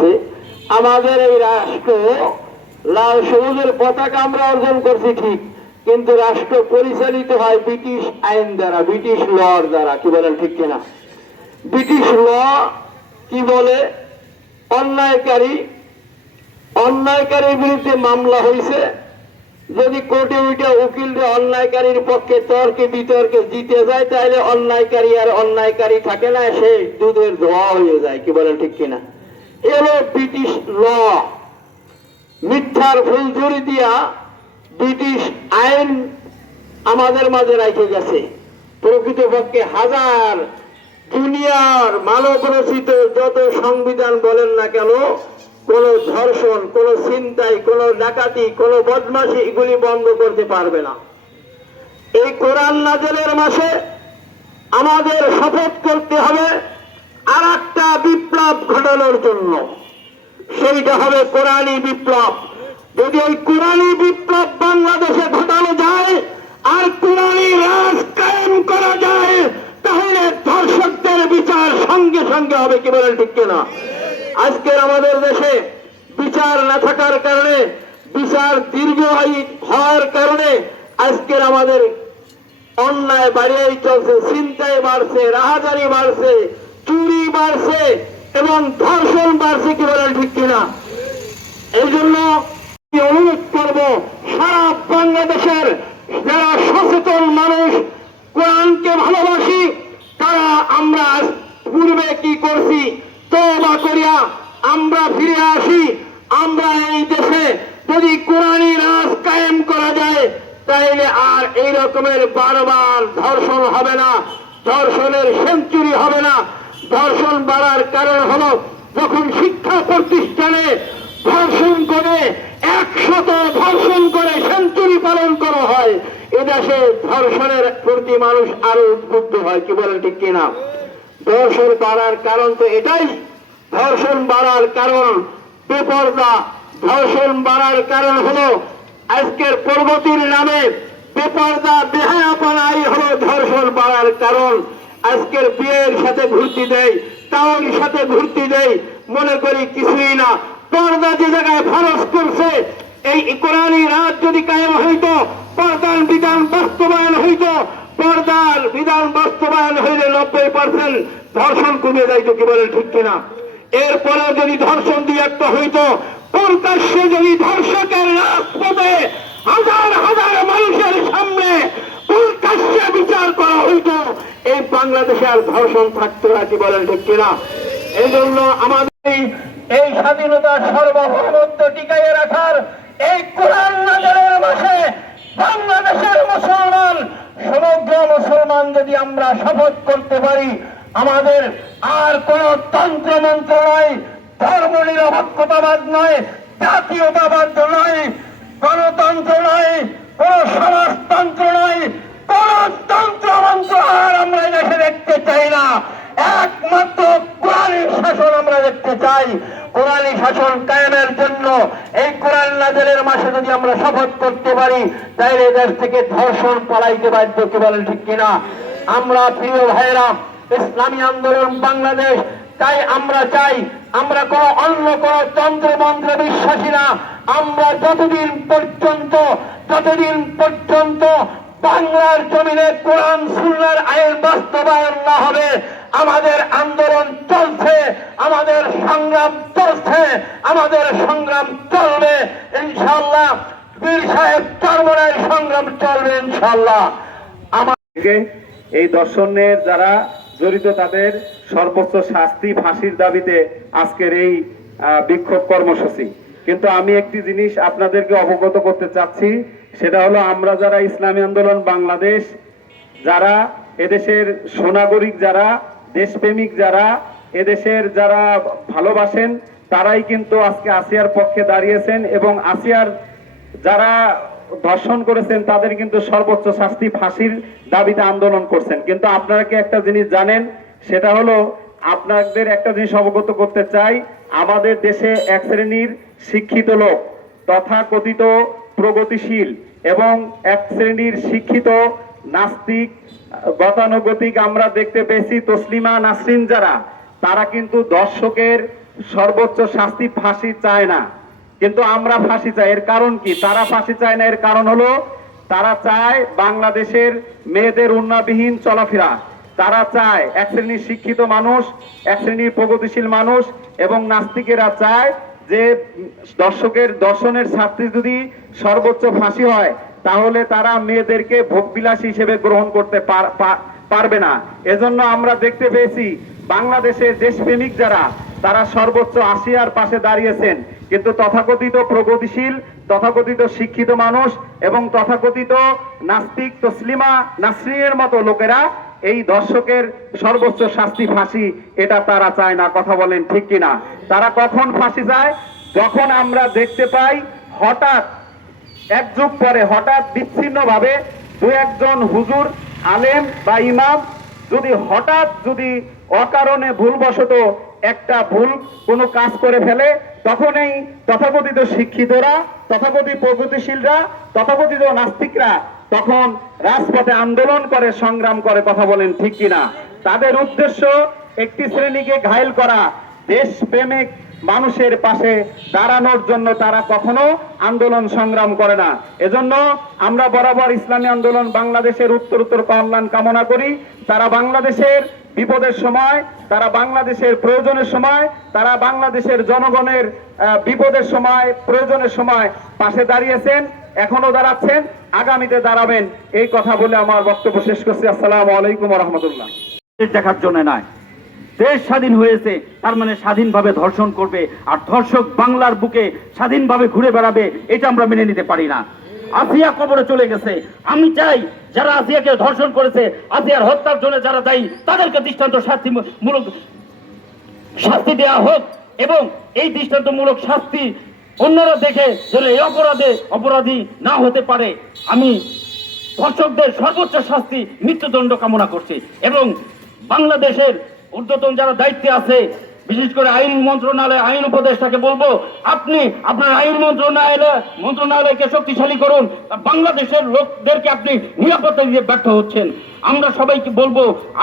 আছে। আমাদের এই রাষ্ট্র লাল সবুজের পতাকা আমরা অর্জন করছি ঠিক, কিন্তু রাষ্ট্র পরিচালিত হয় ব্রিটিশ আইন দ্বারা, ব্রিটিশ লর দ্বারা, কি বলেন ঠিক কিনা? ব্রিটিশ ল কি বলে? অন্যায়কারী, অন্যায়কারীর বিরুদ্ধে মামলা হয়েছে যদি কোর্টে উঠে উকিলরা অন্যায়কারীর পক্ষে তর্কে বিতর্কে জিতে যায় তাহলে অন্যায়কারী আর অন্যায়কারী থাকে না সে দুধের ধোয়া হয়ে যায়, কি বলেন ঠিক কিনা? এলো ব্রিটিশ ল। মিথ্যার ফুলঝুরি দিয়া ব্রিটিশ আইন আমাদের মাঝে রেখে গেছে। প্রকৃতপক্ষে হাজার দুনিয়ার মানব রচিত যত সংবিধান বলেন না কেন, কোন ধর্ষণ, কোন চিন্তাই কোন ডাকাতি, কোন বদমাশি এগুলি বন্ধ করতে পারবে না। এই কোরআন নাজেলের মাসে আমাদের শপথ করতে হবে আর একটা বিপ্লব ঘটানোর জন্য। সেইটা হবে কোরআনী বিপ্লব। যদি ওই কোরআনী বিপ্লব বাংলাদেশে ঘটানো যায়, আর কোরআনী রাজ কায়েম করা যায়, তাহলে ধর্ষকদের বিচার সঙ্গে সঙ্গে হবে কি বলেন ঠিক কিনা? আজকের আমাদের দেশে বিচার না থাকার কারণে, বিচার দীর্ঘায়ী হওয়ার কারণে আজকের আমাদের অন্যায় বাড়িয়েই চলছে চিন্তায় বাড়ছে, রাহাজারি বাড়ছে চুরি বাড়ছে এবং ধর্ষণ বাড়ছে কি বলেন ঠিক কিনা? এই জন্য অনুরোধ করব, সারা বাংলাদেশের যারা সচেতন মানুষ, কোরআনকে ভালোবাসি, তারা আমরা পূর্বে কি করছি? তবা করিয়া আমরা ফিরে আসি। আমরা এই দেশে যদি কোরআনী রাজ কায়েম করা যায়, তাইলে আর এই রকমের বারবার ধর্ষণ হবে না, ধর্ষণের সেঞ্চুরি হবে না। ধর্ষণ বাড়ার কারণ হলো যখন শিক্ষা প্রতিষ্ঠানে ধর্ষণ করে, একশত ধর্ষণ করে সেঞ্চুরি পালন করা হয়, এদেশে ধর্ষণের প্রতি মানুষ আরও উদ্বুদ্ধ হয়, কি বলেন ঠিক কিনা? ধর্ষণ বাড়ার কারণ তো এটাই। ধর্ষণ বাড়ার কারণ বেপর্দা। ধর্ষণ বাড়ার কারণ হলো আজকের পর্বতীর নামে বেপর্দা, বেহায়াপনাই হলো ধর্ষণ বাড়ার কারণ। আজকের বিয়ের সাথে ঘুরতি দেয় তাওর সাথে ঘুরতি দেয়, মনে করি কিছুই না। পর্দা যে জায়গায় ফরজ করছে, এই কোরআনী রাত যদি কায়েম হইতো, পর্দার বিধান বাস্তবায়ন হইতো, পর্দার বিধান বাস্তবায়ন হইলে নব্বই পার্সেন্ট ধর্ষণ কমে যাইতো কি বলেন ঠিক কিনা? এরপরে যদি ধর্ষণ দিয়ে একটা হইতো, প্রকাশ্যে যদি ধর্ষকের রাজপথে হাজার হাজার মানুষের সামনে প্রকাশ্যে বিচার করা হইতো এই বাংলাদেশে আর ধর্ষণ থাকতো না বলেন ঠিক কিনা? এই জন্য আমাদের এই- স্বাধীনতা সার্বভৌমত্ব টিকাইয়ে রাখার এই কোরআন নাজারের মাসে বাংলাদেশের মুসলমান, সমগ্র মুসলমান যদি আমরা শপথ করতে পারি, আমাদের আর কোন তন্ত্র মন্ত্র নয় ধর্ম নিরপেক্ষতাবাদ নয় জাতীয়তাবাদ নয় গণতন্ত্র নয় কোন সমাজতন্ত্র নয় কোন তন্ত্র মন্ত্র আর আমরা এই দেশে দেখতে চাই না একমাত্র কোরআনের শাসন আমরা দেখতে চাই কোরআনী শাসন কায়েমের জন্য এই কোরআন নাজেলের মাসে যদি আমরা শপথ করতে পারি, তাইলে এ দেশ থেকে ধর্ষণ পালাইতে বাধ্য, কে বলেন ঠিক কিনা? আমরা প্রিয় ভাইরা ইসলামী আন্দোলন বাংলাদেশ, তাই আমরা চাই, আমরা কোন অন্য কোন তন্ত্র মন্ত্রে বিশ্বাসী না। আমরা যতদিন পর্যন্ত যতদিন পর্যন্ত বাংলার জমিনে কোরআন, সুন্নার আইন বাস্তবায়ন না হবে, আমাদের আন্দোলন চলছে, আমাদের সংগ্রাম চলছে, আমাদের সংগ্রাম চলবে ইনশাল্লাহ বীর সাহেব, চর্মনায় সংগ্রাম চলবে ইনশাল্লাহ আমার থেকে এই দর্শনের যারা জড়িত তাদের সর্বোচ্চ শাস্তি ফাঁসির দাবিতে আজকের এই বিক্ষোভ কর্মসূচি। কিন্তু আমি একটি জিনিস আপনাদেরকে অবগত করতে চাচ্ছি, সেটা হলো আমরা যারা ইসলামী আন্দোলন বাংলাদেশ, যারা এদেশের সোনাগরিক যারা, দেশপ্রেমিক যারা, এদেশের যারা ভালোবাসেন, তারাই কিন্তু আজকে আসিয়ার পক্ষে দাঁড়িয়েছেন এবং আসিয়ার যারা ধর্ষণ করেছেন, তাদের কিন্তু সর্বোচ্চ শাস্তি ফাঁসির দাবিতে আন্দোলন করছেন। কিন্তু আপনারা কি একটা জিনিস জানেন? সেটা হলো, আপনাদের একটা জিনিস অবগত করতে চাই, আমাদের দেশে এক শ্রেণির শিক্ষিত লোক তথাকথিত প্রগতিশীল এবং এক শ্রেণির শিক্ষিত নাস্তিক, গতানুগতিক আমরা দেখতে পেয়েছি, তসলিমা নাসরিন যারা, তারা কিন্তু দর্শকের সর্বোচ্চ শাস্তি ফাঁসি চায় না। কিন্তু আমরা ফাঁসি চাই। এর কারণ কি? তারা ফাঁসি চায় না, এর কারণ হলো তারা চায় বাংলাদেশের মেয়েদের উন্নয়নবিহীন চলাফেরা। তারা চায় এক শ্রেণির শিক্ষিত মানুষ, এক শ্রেণির প্রগতিশীল মানুষ এবং নাস্তিকেরা চায় যে দর্শকের দর্শনের শাস্তি যদি সর্বোচ্চ ফাঁসি হয়, তাহলে তারা মেয়েদেরকে ভোগবিলাসী হিসেবে গ্রহণ করতে পারবে না। এজন্য আমরা দেখতে পেয়েছি বাংলাদেশের দেশপ্রেমিক যারা, তারা সর্বোচ্চ আসিয়ার পাশে দাঁড়িয়েছেন। কিন্তু তথাকথিত প্রগতিশীল, তথাকথিত শিক্ষিত মানুষ এবং তথাকথিত নাস্তিক তসলিমা নাসরিনের মতো লোকেরা এই দর্শকের সর্বোচ্চ শাস্তি ফাঁসি এটা তারা চায় না, কথা বলেন ঠিক কিনা? তারা কখন ফাঁসি চায়? যখন আমরা দেখতে পাই হঠাৎ, এক যুগ পরে হঠাৎ বিচ্ছিন্ন ভাবে দু একজন হুজুর, আলেম বা ইমাম যদি হঠাৎ যদি অকারণে ভুলবশত একটা ভুল কোনো কাজ করে ফেলে তখন এই তথাকথিত শিক্ষিতরা, তথাকথিত প্রগতিশীলরা, তথাকথিত নাস্তিকরা তখন রাজপথে আন্দোলন করে, সংগ্রাম করে কথা বলেন ঠিক কিনা? তাদের উদ্দেশ্য একটি শ্রেণীকে ঘায়েল করা, দেশপ্রেমিক মানুষের পাশে দাঁড়ানোর জন্য তারা কখনো আন্দোলন সংগ্রাম করে না। এজন্য আমরা বরাবর ইসলামী আন্দোলন বাংলাদেশের উত্তর উত্তর কল্যাণ কামনা করি। তারা বাংলাদেশের বিপদের সময়, তারা বাংলাদেশের প্রয়োজনের সময়, তারা বাংলাদেশের জনগণের বিপদের সময়, প্রয়োজনের সময় পাশে দাঁড়িয়েছেন, এখনও দাঁড়াচ্ছেন, আগামীতে দাঁড়াবেন। এই কথা বলে আমার বক্তব্য শেষ করছি। আসসালাম আলাইকুম রহমতুল্লাহ। দেখার জন্য নয়, দেশ স্বাধীন হয়েছে, তার মানে স্বাধীনভাবে ধর্ষণ করবে, আর ধর্ষক বাংলার বুকে স্বাধীনভাবে ঘুরে বেড়াবে, এটা আমরা মেনে নিতে পারি না। আসিয়া কবরে চলে গেছে। আমি চাই যারা আসিয়াকে ধর্ষণ করেছে, আসিয়ার হত্যার জন্য যারা দায়ী, তাদেরকে দৃষ্টান্ত শাস্তিমূলক শাস্তি দেওয়া হোক এবং এই দৃষ্টান্তমূলক শাস্তি অন্যরা দেখে যেন এই অপরাধে অপরাধী না হতে পারে। আমি ধর্ষকদের সর্বোচ্চ শাস্তি মৃত্যুদণ্ড কামনা করছি এবং বাংলাদেশের ঊর্ধ্বতন যারা দায়িত্বে আছে বিশেষ করে আইন মন্ত্রণালয়, আইন উপদেষ্টাকে বলব, আপনি আপনার আইন মন্ত্রণালয়, মন্ত্রণালয়কে শক্তিশালী করুন। বাংলাদেশের লোকদেরকে আপনি নিরাপত্তা দিয়ে ব্যর্থ হচ্ছেন। আমরা সবাইকে বলব,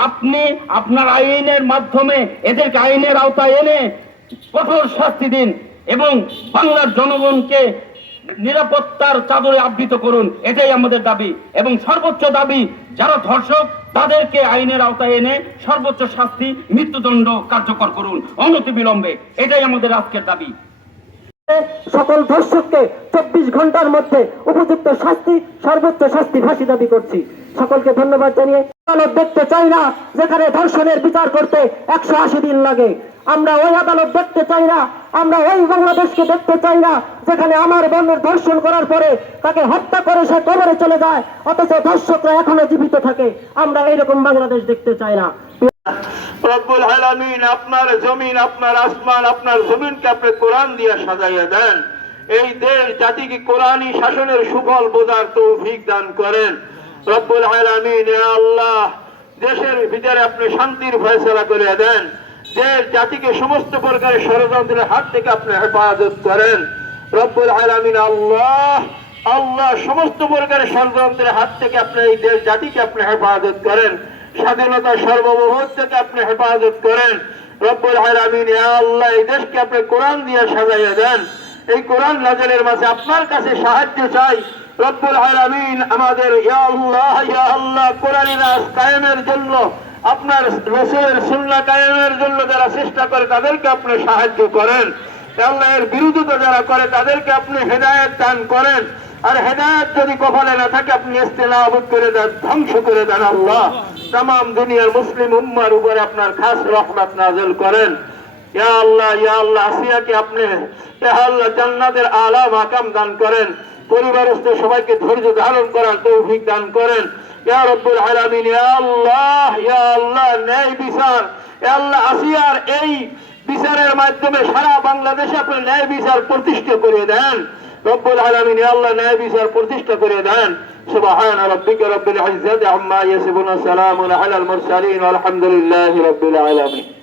আপনি আপনার আইনের মাধ্যমে এদেরকে আইনের আওতায় এনে কঠোর শাস্তি দিন এবং বাংলার জনগণকে নিরাপত্তার চাদরে আবৃত করুন, এটাই আমাদের দাবি। এবং সর্বোচ্চ দাবি, যারা ধর্ষক, তাদেরকে আইনের আওতায় এনে সর্বোচ্চ শাস্তি, মৃত্যুদণ্ড কার্যকর করুন। অনতি বিলম্বে, এটাই আমাদের আজকের দাবি। সকল ধর্ষককে চব্বিশ ঘণ্টার মধ্যে উপযুক্ত শাস্তি, সর্বোচ্চ শাস্তি ফাঁসি দাবি করছি। সকলকে ধন্যবাদ জানিয়ে, আদালত দেখতে চাই না যেখানে ধর্ষণের বিচার করতে একশো আশি দিন লাগে। আমরা ওই আদালত দেখতে চাই না, আমরা ওই বাংলাদেশকে দেখতে চাই না, যেখানে আমার বোনের ধর্ষণ করার পরে তাকে হত্যা করে সে কবরে চলে যায়, অথচ ধর্ষকরা এখনও জীবিত থাকে। আমরা এইরকম বাংলাদেশ দেখতে চাই না। আপনার জমিন, আপনার আসমান, আপনার জমিনকে আপনি কোরআন দিয়ে সাজাইয়া দেন। এই দেশ জাতিকে কোরআনই শাসনের সুফল বোঝার তৌফিক দান করেন। রব্বুল আলামিন আল্লাহ, দেশের ভিতরে আপনি শান্তির ফয়সলা করে দেন। দেশ, জাতিকে সমস্ত প্রকারের ষড়যন্ত্রের হাত থেকে আপনি হেফাজত করেন। রব্বুল আলামিন আল্লাহ আল্লাহ সমস্ত প্রকারের ষড়যন্ত্রের হাত থেকে আপনি এই দেশ, জাতিকে আপনি হেফাজত করেন। স্বাধীনতা সার্বভৌমত্ব থেকে আপনি হেফাজত করেন। রব্বুল আলামিন আল্লাহ, এই দেশকে আপনি কোরআন দিয়ে সাজাইয়া দেন। এই কোরআন নাজেলের মাঝে আপনার কাছে সাহায্য চাই। রব্বুল আলামিন আমাদের, ইয়া আল্লাহ ইয়া আল্লাহ কোরআন কায়েমের জন্য আপনার রসুলের সুন্নাহ কায়েমের জন্য যারা চেষ্টা করে, তাদেরকে আপনি সাহায্য করেন। এর বিরোধিতা যারা করে, তাদেরকে আপনি হেদায়েত দান করেন। আর হেদায়েত যদি কপালে না থাকে, আপনি ইস্তেলাবত করে দেন, ধ্বংস করে দেন আল্লাহ। তাম দুনিয়ার মুসলিম উম্মার উপরে আপনার খাস রহমত নাজল করেন। ইয়া আল্লাহ ইয়া আল্লাহ, আসিয়াকে আপনি আল্লাহ, জান্নাতের আলা মাকাম দান করেন। পরিবারস্থ সবাইকে ধৈর্য ধারণ করার তৌফিক দান করেন। ইয়া রব্বুল আলামিন, ইয়া আল্লাহ, ইয়া ন্যায় বিচার ইয়া আল্লাহ আসিয়ার এই বিচারের মাধ্যমে সারা বাংলাদেশে আপনি ন্যায় বিচার প্রতিষ্ঠা করে দেন রব্বুল আলামিন ইয়া আল্লাহ ন্যায় বিচার প্রতিষ্ঠা করে দেন سبحان ربك رب العزة عما يصفون سلام على المرسلين والحمد لله رب العالمين